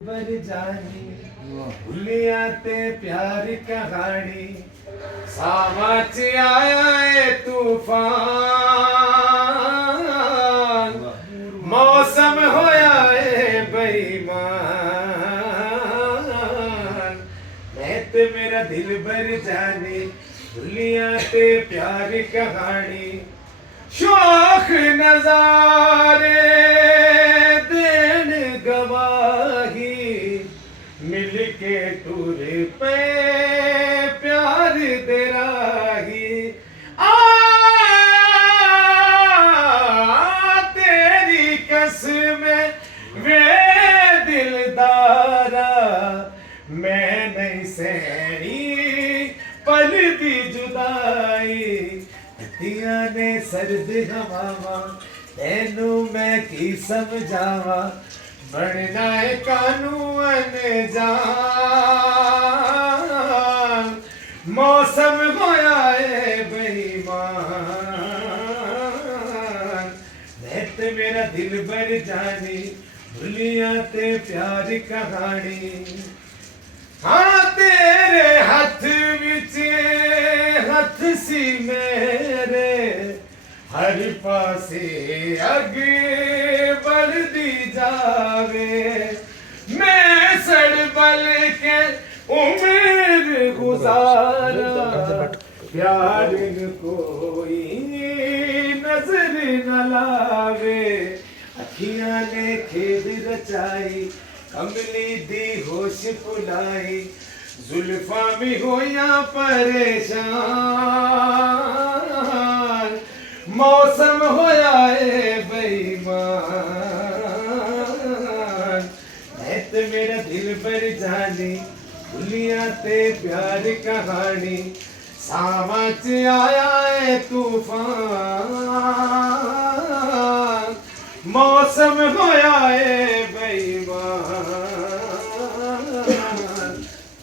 बर जानी भूलियाते प्यार कहानी सामाच आया है तूफान मौसम होया है बेईमान मैं ते मेरा दिल भर जानी भूलियाते प्यार कहानी शौक नजारे देन गवाही मिल के टूर पे प्यार तेरा ही तेरी कसम वे दिलदारा मैं नहीं सहनी पल दी जुदाई दिया ने सर्द हवावा तेनू मैं की समझावा बनना है कानून जान मौसम होया है बेईमान मैं ते मेरा दिल भर जानी भूलिया ते प्यार कहानी हाँ तेरे हाथ विच हथ सी मेरे हर पासे अगे बढ़ती जावे मैं सड़ बल के उम्र गुजारा प्यार कोई नजर न लावे अखियां ने खेद रचाई कमली दी होश पुलाई जुल्फा भी होया परेशान मौसम होया है बेईमान मैं ते मेरा दिल भर जानी भूलिया ते प्यार कहानी सामच आया है तूफान मौसम होया है बेईमान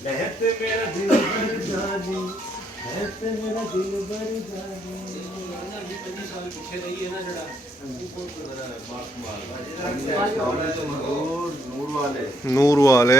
मैं ते मेरा दिल भर जानी मैं ते मेरा दिल भर जानी नूर वाले